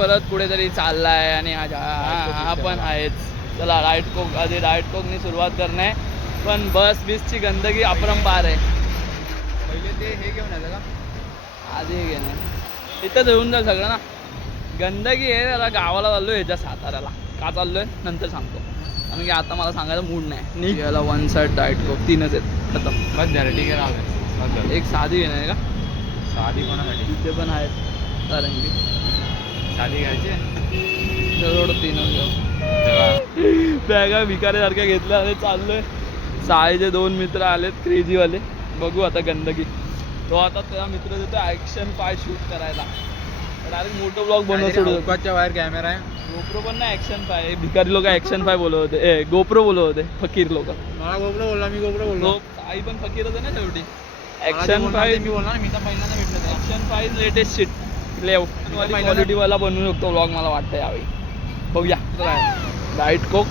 परत कुठेतरी चाललाय आणि हा पण आहेच. चला डाएट कोक, आधी डाएट कोकनी सुरुवात करणे. पण बस बीसची गंदगी अपरंपार आहे. पहिले ते हे घेऊन आलं का आधी घेणे इथं घेऊन जाईल सगळं ना. गंदगी आहे. त्याला गावाला चाललोय ह्याच्या साताऱ्याला. का चाललोय नंतर सांगतो, कारण की आता मला सांगायचं मूड नाही. याला वन साइड डाएट कोक 3च आहेत खतम. बस झालं ठीक आहे राहू. एक साधी घेणार का? साधी कोणासाठी? तिथे पण आहेत तरंगी. साधी घ्यायची जवळ 3च घेऊ. बॅगा भिकाऱ्यासारख्या घेतल्या आणि चाललोय. साईचे 2 मित्र आलेत क्रेझीवाले. बघू आता गंदगी. तो आता त्याला मित्र देतो ॲक्शन 5 शूट करायला. डायरेक्ट मोठं ब्लॉग बनवून सोडू. गोप्रोच्या बाहेर कॅमेरा आहे. गोप्रो पण नाही ॲक्शन 5. भिकारी लोक ॲक्शन 5 बोलत होते. गोप्रो बोलत होते फकीर लोक. मला गोप्रो बोलला, मी गोप्रो बोललो. आई पण फकीरच आहे ना शेवटी. ॲक्शन 5 मी बोलणार, मी तर पहिल्यांदा भेटलो. ॲक्शन 5 लेटेस्ट शिट क्वालिटीवाला बनवू शकतो ब्लॉग मला वाटतं यावेळी. बघूया. डाएट कोक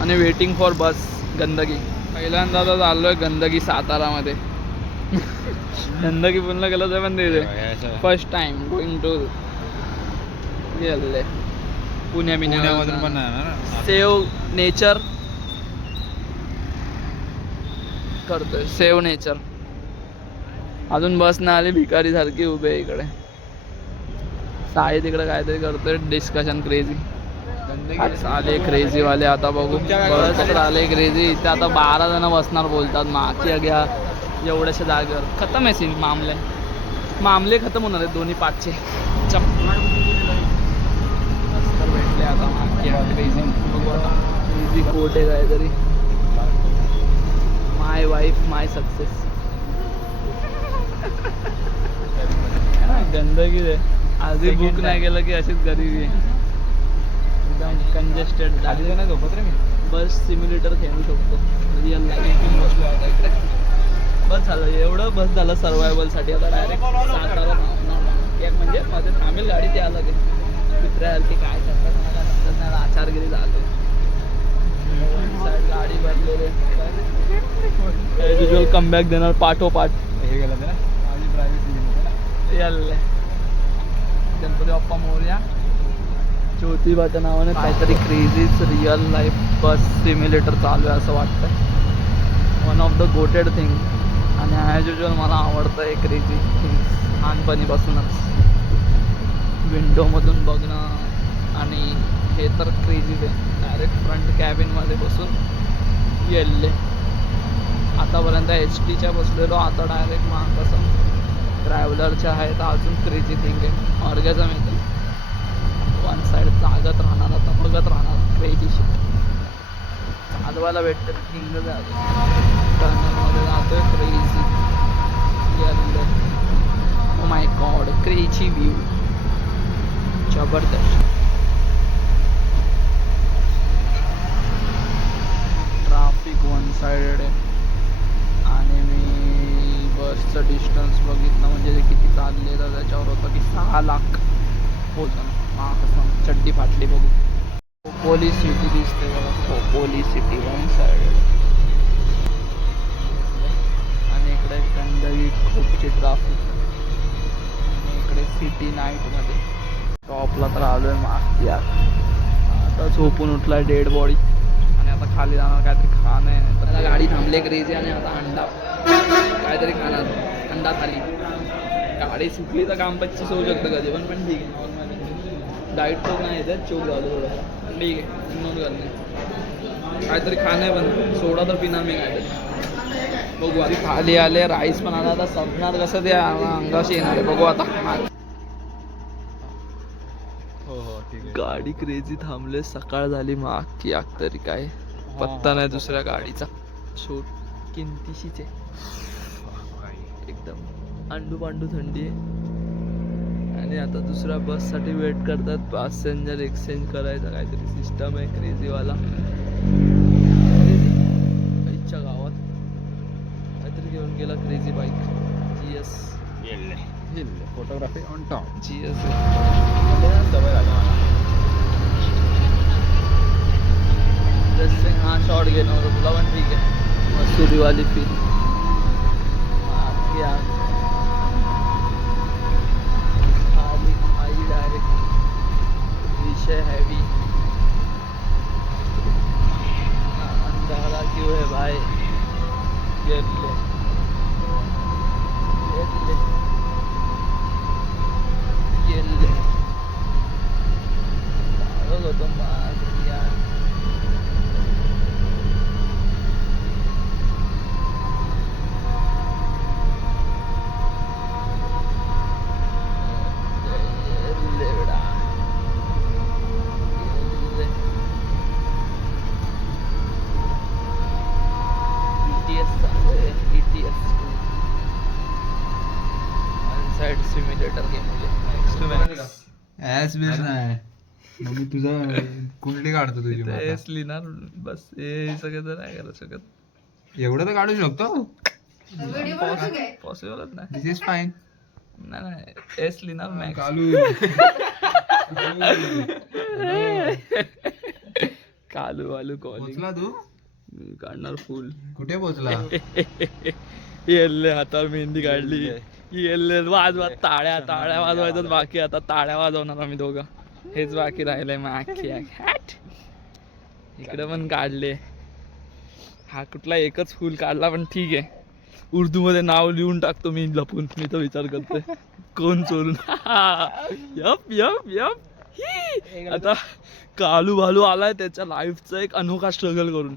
आणि वेटिंग फॉर बस. गंदगी पहिल्यांदा आता चाललोय गंदगी सातारामध्ये. गंदगी पूर्ण गेलं तर पण ते फर्स्ट टाइम गोइंग टू गेले पुण्यामधून पण सेव्ह नेचर करतोय. Save nature. अजून बस नाही आली. भिकारी सारखी उभे आहे इकडे. साई तिकडे काहीतरी करतोय डिस्कशन. क्रेझी आले क्रेझी वाले. आता बघू बस आले क्रेझी. इथे आता 12 जण बसणार बोलतात. मागची घ्या एवढ्याशा जागेवर. खतम आहे सीन. मामले खतम होणार आहेत दोन्ही पाठचे. भेटले आता मागची क्रेझी. बघू आता क्रेझी कोट आहे काहीतरी. माय वाईफ माय सक्सेस. गंदगी आहे. आधी बुक नाही केलं की अशीच गरीबी आहे. एकदम कंजेस्टेड. नाही झोपत रे मी. बस सिम्युलेटर खेळू शकतो रिअल लाईफ. बसलो आता इकडे. बस झालं एवढं. बस झालं सर्वायवलसाठी. आता डायरेक्ट सातारा एक म्हणजे मध्ये थांबेल गाडी. ते आलं ते मित्रासारखी काय करतात आचारगिरी झाले. साईड गाडी भरलेले. युजुअल कमबॅक देणार पाठोपाठ. हे गेलं ना माझी प्रायव्हसी. याले गणपती बाप्पा मोरया. ज्योतिबाच्या नावाने काहीतरी क्रेझीच रिअल लाईफ बस सिम्युलेटर चालू आहे असं वाटतं. One of the GOATed thing. आणि ॲज युजुअल मला आवडतं हे क्रेझी थिंग्स लहानपणीपासूनच. विंडोमधून बघणं आणि हे तर क्रेझीच आहे. डायरेक्ट फ्रंट कॅबिनमध्ये बसून गेले. आतापर्यंत HD च्या बसलेलो. आता डायरेक्ट कसं ट्रॅव्हलरच्या आहे तर अजून क्रेझी थिंग आहे. ऑर्गॅझम येते. वन साईड जागत राहणार. आता बघत राहणार क्रेझी शिट. चालवायला भेटतं थिंग टर्नरमध्ये जातोय crazy. Oh my God crazy view जबरदस्त. ट्राफिक वन साइडेड आहे. आणि मी बसचं डिस्टन्स बघितलं म्हणजे ते किती चालले तर त्याच्यावर होतं की 6 लाख पोहोचणं. कसं चड्डी फाटली. बघू पोलीस सिटी दिसते बघा. Police city one side. आणि इकडे गंदगी खूपची ट्राफिक. आणि इकडे सिटी नाईटमध्ये टॉपला तर आलोय मागची. आता झोपून उठलाय डेड बॉडी. आणि आता खाली जाणार काहीतरी खाणं आहे. तर गाडी थांबले क्रेझी. आणि आता अंडा काहीतरी खाणार. अंडा खाली. गाडी सुटली तर काम 25 होऊ शकतं कधी पण ठीक आहे. डाएट कोक नाही येतात. चोक झालं थोडंसं ठीक आहे. नोंद करणे काहीतरी खाणं आहे. पण सोडा तर पिणार मी काहीतरी. बघू आधी खाली आले. राईस पण आला. आता संपणार कसं ते अंगाशी येणार आहे. बघू आता. हो ठीक आहे. गाडी क्रेझी थांबले. सकाळ झाली. माग की आग तरी काय पत्ता नाही दुसऱ्या गाडीचा. शूट किंमतीशीच आहे एकदम. अंडू पांडू थंडी आहे. आणि आता दुसऱ्या बससाठी वेट करतात. पॅसेंजर एक्सचेंज करायचा काहीतरी सिस्टम आहे क्रेझीवाला. इच्छा गावात काहीतरी घेऊन गेला crazy bike. GS photography on top. GS सवय झाली मला. ड्रेसिंग हा शॉर्ट घेणं होतं तुला पण ठीक आहे. मस्तुरीवाली feel. Side simulator game next max ऍस बेस नाही मग मी तुझा कुंडली काढतो तुझी मग एस लिहिणार बस हे सगळं तर नाही करू शकत एवढं तर काढू शकतो पॉसिबलच नाही दिस इज फाईन नाही एस लिहिणार मॅक्स कालू कालू वालू कॉलिंग पोचला तू काढणार फुल कुठे पोचला येल्ले हातावर मेहंदी काढली येल्ले वाजवा टाळ्या टाळ्या वाजवायचं बाकी आता टाळ्या वाजवणार आम्ही दोघं हेच बाकी राहिलंय मग अख्खी इकडे पण काढले हा कुठला एकच फुल काढला पण ठीक आहे उर्दू मध्ये नाव लिहून टाकतो मी लपून मी तर विचार करतोय कोण चोरून यप यप यप ही. आता कालू भालू आलाय त्याच्या लाईफचा एक अनोखा स्ट्रगल करून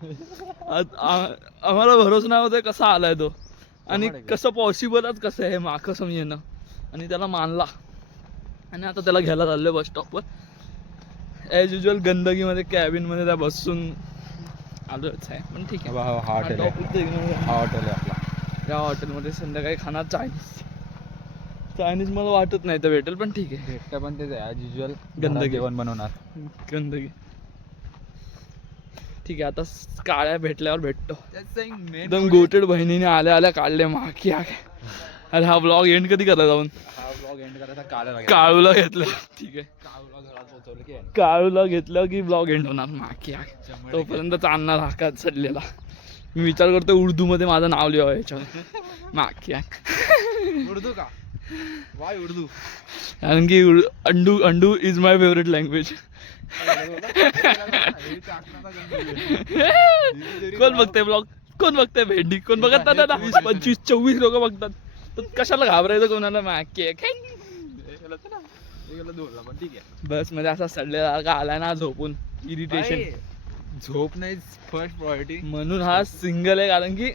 आम्हाला भरोसा नाही होता कसा आलाय तो आणि कसं पॉसिबलच कसं आहे माकसम येणं आणि त्याला मानला आणि आता त्याला घ्यायला चाललोय बस स्टॉपवर ॲज युजल गंदगीमध्ये कॅबिनमध्ये त्या बसून आलोच आहे पण ठीक आहे हा हॉटेल आहे आपला या हॉटेलमध्ये संध्याकाळी खाणार चायनीज मला वाटत नाही तर भेटेल पण ठीक आहे भेटतं पण तेच आहे ॲज युजल गंदगी. जेवण बनवणार गंदगी ठीक आहे आता काळ्या भेटल्यावर भेटतो एकदम गोटेड बहिणीने आल्या आल्या काढले माकी अरे हा ब्लॉग एंड कधी करायला जाऊन हा ब्लॉग एंड करायचा काळूला घेतलं ठीक आहे काळूला घेतलं की ब्लॉग एंड होणार माकी तोपर्यंत चालणार हाकात चढलेला मी विचार करतो उर्दू मध्ये माझं नाव लिहावं याच्यावर माकी उर्दू का वाय उर्दू कारण की undo is my favourite language कोण बघते ब्लॉग कोण बघते भेंडी कोण बघत ना 20-25-24 लोक बघतात तर कशाला घाबरायचं कोणाला माके बस मध्ये असा सडलेला का आलाय ना झोपून इरिटेशन झोप नाही फर्स्ट प्रायोरिटी म्हणून हा सिंगल आहे कारण की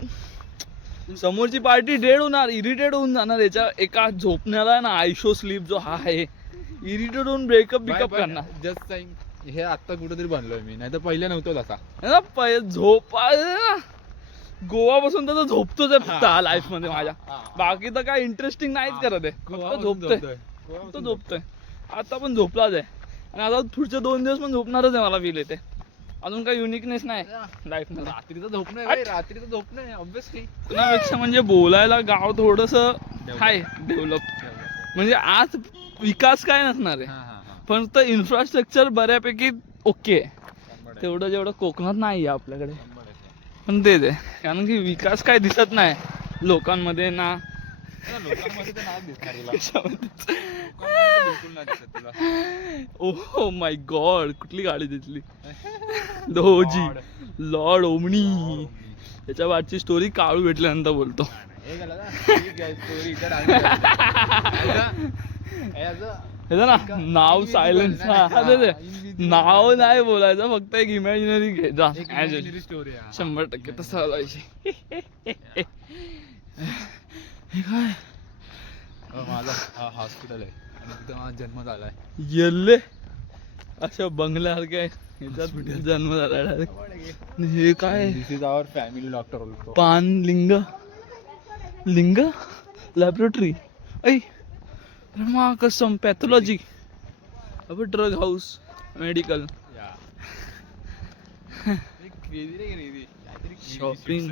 समोरची पार्टी डेड होणार इरिटेट होऊन जाणार याच्या एका झोपण्याला ना आयशो स्लीप जो हा आहे इरिटेट होऊन ब्रेकअप करणार जस्ट टाइम हे आता कुठेतरी बनलोय मी नाही तर पहिले नव्हतो तसा ना झोप गोवापासून तर झोपतोच आहे फक्त हा लाईफ मध्ये माझ्या बाकी तर काय इंटरेस्टिंग नाहीच करत आहे फक्त झोपतोय आता पण झोपलाच आहे आणि आता पुढचे 2 दिवस पण झोपणारच आहे मला फील येते अजून काही युनिकनेस नाही लाईफ मध्ये रात्रीचं झोप नाही ऑब्विसली कुणापेक्षा म्हणजे बोलायला गाव थोडस आहे डेव्हलप म्हणजे आज विकास काय नसणार आहे पण तर इन्फ्रास्ट्रक्चर बऱ्यापैकी ओके तेवढं जेवढं कोकणात नाही आहे आपल्याकडे पण तेच आहे कारण की विकास काय दिसत नाही लोकांमध्ये ना ओह माय गॉड कुठली गाडी दिसली दोजी लॉर्ड ओमनी त्याच्या बादची स्टोरी काळू भेटल्यानंतर बोलतो ना नाव सायलेन्स नाव नाही बोलायचं फक्त एक इमॅजिनरी घे जा 100% तसं हलायची काय माझा हॉस्पिटल आहे आणि तिथं माझा जन्म झालाय येल्ले अशा बंगल्यासारख्या ह्याच्यात जन्म झाला डायरेक्ट हे काय दिस इज आवर फॅमिली डॉक्टर पान लिंग लॅबोरेटरी ऐ मा कसम पॅथॉलॉजी अब ड्रग हाऊस मेडिकल शॉपिंग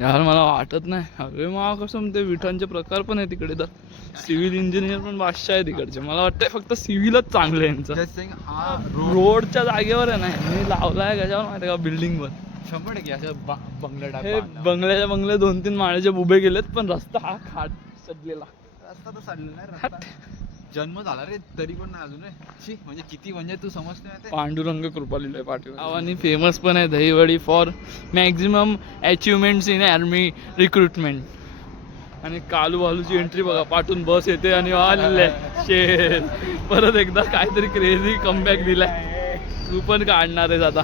यार मला वाटत नाही अरे मा कसम ते विठांचे प्रकार पण आहे तिकडे तर सिव्हिल इंजिनियर पण बादशाह आहे तिकडचे मला वाटतंय फक्त सिव्हिलच चांगलं आहे यांचं रोडच्या जागेवर आहे ना मी लावलाय कशावर माहिती का बिल्डिंग वर 100% असं बंगला हे बंगल्याच्या बंगले 2-3 माळ्याचे उभे गेलेत पण रस्ता हा खाट सडलेला रस्ता तर चाललेला नाही जन्म झाला रे तरी पण नाही अजून म्हणजे किती म्हणजे तू समजते पांडुरंग कृपा लिहिलंय पाठीवर आणि फेमस पण आहे Dahiwadi for maximum achievements in army recruitment आणि कालू भालूची एंट्री बघा पाठून बस येते आणि आले शेर परत एकदा काहीतरी क्रेझी कमबॅक दिलाय तू पण काढणार आहेस आता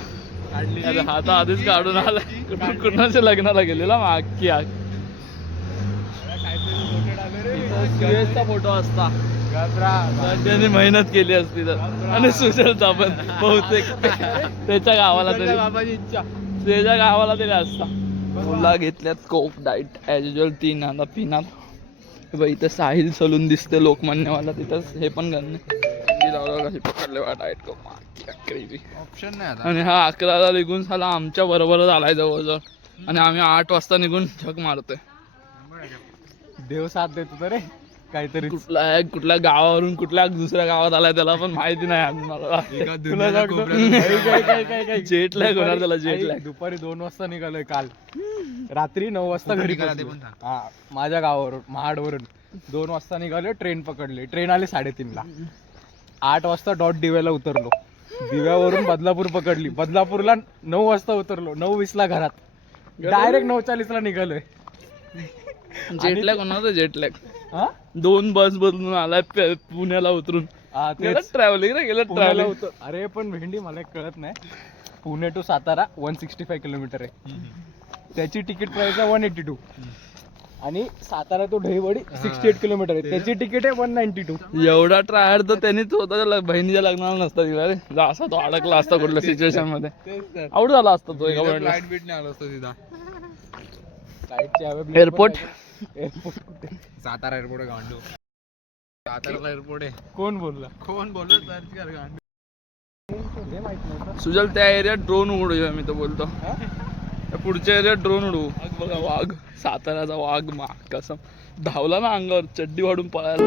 आता आधीच काढून आला कुणाच्या लग्नाला गेलेला मागची आग चा फोटो असता त्यांनी मेहनत केली असती तर आणि सुशलचा पण बहुतेक त्याच्या गावाला तरी त्याच्या गावाला तरी असता मुला घेतल्यात कोक डाईट ॲज युजल 3 आता पिणार बाई इथं साहिल सलून दिसते लोकमान्यवाला, तिथंच हे पण गण कशी पकडले डायट ऑप्शन नाही आता. आणि हा 11ला निघून झाला आमच्या बरोबरच आलाय जवळजवळ आणि आम्ही 8 वाजता निघून झक मारतोय. देव साथ देतो तर रे काहीतरी. कुठल्या गावावरून कुठल्या दुसऱ्या गावात आलाय त्याला पण माहिती नाही अजून मला. जेट लॅग होणार त्याला, जेट लॅग. दुपारी 2 वाजता निघालोय काल, रात्री 9 वाजता घरी पोहोचलो. हा माझ्या गावावरून महाडवरून 2 वाजता निघालो, ट्रेन पकडली, ट्रेन आली 3:30ला. 8 वाजता डॉट दिव्याला उतरलो, दिव्यावरून बदलापूर पकडली, बदलापूरला 9 वाजता उतरलो, 9:20ला घरात, डायरेक्ट 9:40ला निघालोय. जेट लॅग होणार जेट लॅग. 2 बस बदलून आलाय पुण्याला उतरून. ट्रॅव्हलिंग रे गेलं ट्रॅव्हलिंग. अरे पण भेंडी मला एक कळत नाही, पुणे टू सातारा 165 किलोमीटर आहे, त्याची तिकीट प्राइस आहे 182, आणि सातारा टू दहिवडी 68 किलोमीटर आहे, त्याची तिकीट आहे 192. एवढा ट्रायर तर त्यांनी स्वतःच्या बहिणीच्या लग्नाला नसता दिला रे. असा तो अडकला असता कुठल्या सिच्युएशन मध्ये, आउट झाला असता तो एका पॉइंटला. फ्लाइट बीट नाही आलो असतो सीधा. एअरपोर्ट सातारा एअरपोर्ट आहे गांडू, सातारा एअरपोर्ट आहे. कोण बोललं सर्च कर गांडू. हे माहित नव्हतं. सुजल त्या एरियात ड्रोन उडूया, मी तर बोलतो त्या पुढच्या एरियात ड्रोन उडवू. बघा वाघ, साताऱ्याचा वाघ कसम धावला ना अंगावर, चड्डी वाढून पळायला.